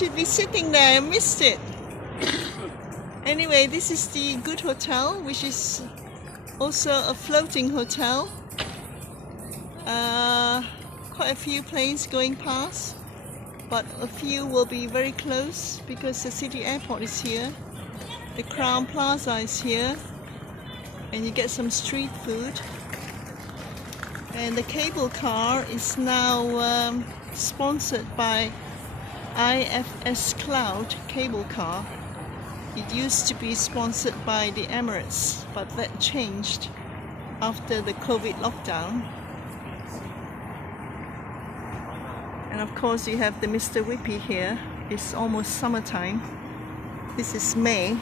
should be sitting there. I missed it. Anyway, this is the Good Hotel, which is also a floating hotel. Quite a few planes going past, but a few will be very close because the city airport is here. The Crown Plaza is here, and you get some street food. And the cable car is now sponsored by IFS Cloud Cable Car. It used to be sponsored by the Emirates, but that changed after the COVID lockdown. And of course you have the Mr. Whippy here. It's almost summertime. This is May.